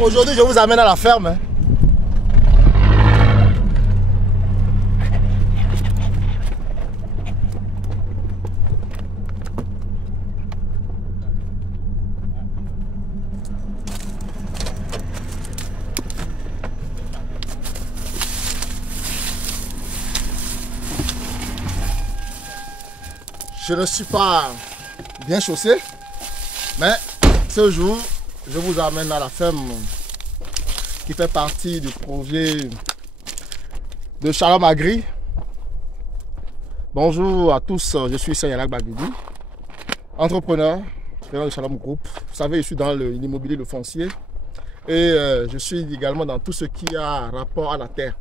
Aujourd'hui, je vous amène à la ferme. Hein. Je ne suis pas bien chaussé, mais ce jour, je vous amène à la ferme qui fait partie du projet de Shalom Agri. Bonjour à tous, je suis Sayalak Bagudi, entrepreneur de Shalom Group. Vous savez, je suis dans l'immobilier, le foncier et je suis également dans tout ce qui a rapport à la terre.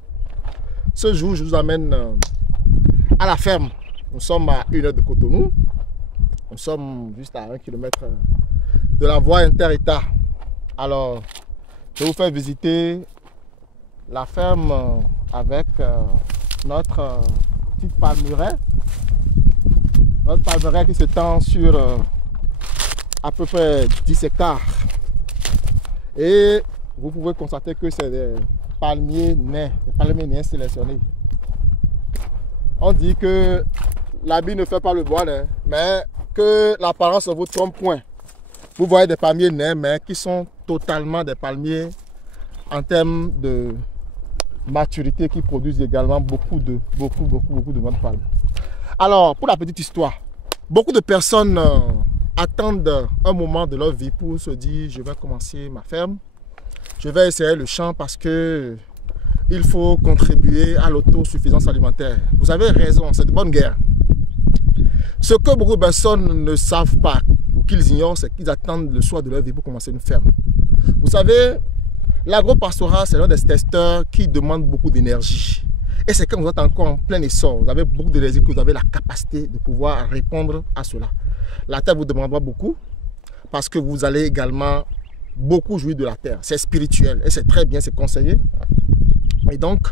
Ce jour, je vous amène à la ferme. Nous sommes à 1 heure de Cotonou. Nous sommes juste à 1 km de la voie inter-État. Alors, je vais vous faire visiter la ferme avec notre petite palmeraie. Notre palmeraie qui s'étend sur à peu près 10 hectares. Et vous pouvez constater que c'est des palmiers nains sélectionnés. On dit que l'habit ne fait pas le bois, mais que l'apparence ne vous trompe point. Vous voyez des palmiers nains, mais qui sont totalement des palmiers en termes de maturité, qui produisent également beaucoup de bonnes palmes. Alors, pour la petite histoire, beaucoup de personnes attendent un moment de leur vie pour se dire, je vais commencer ma ferme, je vais essayer le champ parce que il faut contribuer à l'autosuffisance alimentaire. Vous avez raison, c'est de bonne guerre. Ce que beaucoup de personnes ne savent pas ou qu'ils ignorent, c'est qu'ils attendent le soir de leur vie pour commencer une ferme. Vous savez, l'agropastorat, c'est l'un des secteurs qui demande beaucoup d'énergie. Et c'est quand vous êtes encore en plein essor, vous avez beaucoup d'énergie, que vous avez la capacité de pouvoir répondre à cela. La terre vous demandera beaucoup parce que vous allez également beaucoup jouir de la terre. C'est spirituel et c'est très bien, c'est conseillé. Et donc,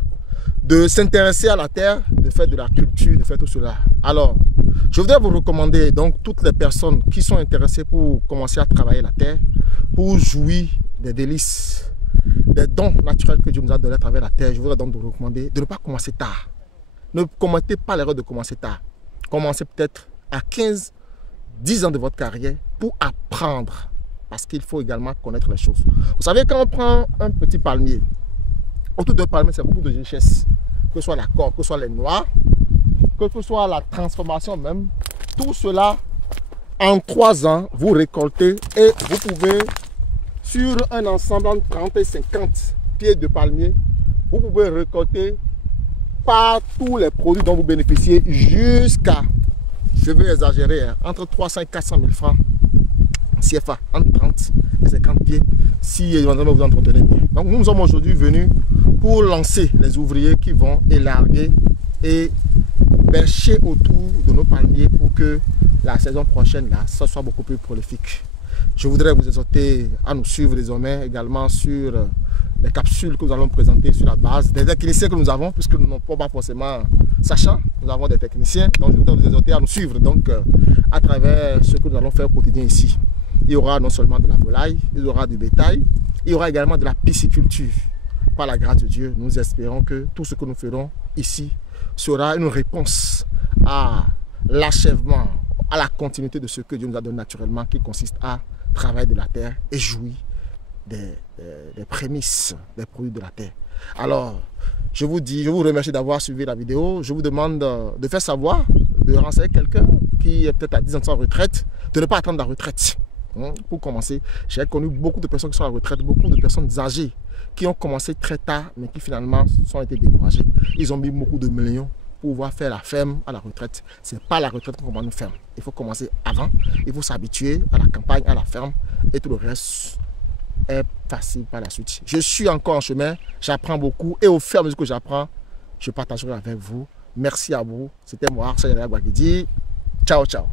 de s'intéresser à la terre, de faire de la culture, de faire tout cela. Alors, je voudrais vous recommander donc toutes les personnes qui sont intéressées pour commencer à travailler la terre, pour jouir des délices, des dons naturels que Dieu nous a donnés à travers la terre. Je voudrais donc vous recommander de ne pas commencer tard. Ne commettez pas l'erreur de commencer tard. Commencez peut-être à 15, 10 ans de votre carrière pour apprendre. Parce qu'il faut également connaître les choses. Vous savez, quand on prend un petit palmier, autour d'un palmier, c'est beaucoup de richesses. Que ce soit la corde, que ce soit les noix, que ce soit la transformation même. Tout cela, en 3 ans, vous récoltez et vous pouvez, sur un ensemble entre 30 et 50 pieds de palmier, vous pouvez récolter pas tous les produits dont vous bénéficiez jusqu'à, je vais exagérer, entre 300 et 400 000 francs CFA, entre 30 et 50 pieds, si éventuellement vous entretenez bien. Donc nous sommes aujourd'hui venus pour lancer les ouvriers qui vont élarguer et bêcher autour de nos palmiers pour que la saison prochaine, là, ça soit beaucoup plus prolifique. Je voudrais vous exhorter à nous suivre désormais également sur les capsules que nous allons présenter sur la base des techniciens que nous avons, puisque nous n'avons pas forcément sachant, nous avons des techniciens. Donc je voudrais vous exhorter à nous suivre donc, à travers ce que nous allons faire au quotidien ici. Il y aura non seulement de la volaille, il y aura du bétail, il y aura également de la pisciculture. Par la grâce de Dieu, nous espérons que tout ce que nous ferons ici sera une réponse à l'achèvement, à la continuité de ce que Dieu nous a donné naturellement, qui consiste à travailler de la terre et jouir des prémices, des produits de la terre. Alors, je vous remercie d'avoir suivi la vidéo. Je vous demande de faire savoir, de renseigner quelqu'un qui est peut-être à 10 ans de sa retraite, de ne pas attendre la retraite. Pour commencer, j'ai connu beaucoup de personnes qui sont à la retraite, beaucoup de personnes âgées qui ont commencé très tard, mais qui finalement sont été découragées. Ils ont mis beaucoup de millions pour pouvoir faire la ferme à la retraite. Ce n'est pas la retraite qu'on commence une ferme. Il faut commencer avant, il faut s'habituer à la campagne, à la ferme, et tout le reste est facile par la suite. Je suis encore en chemin, j'apprends beaucoup, et au fur et à mesure que j'apprends, je partagerai avec vous. Merci à vous. C'était moi, Sayalak Bagudi. Ciao, ciao.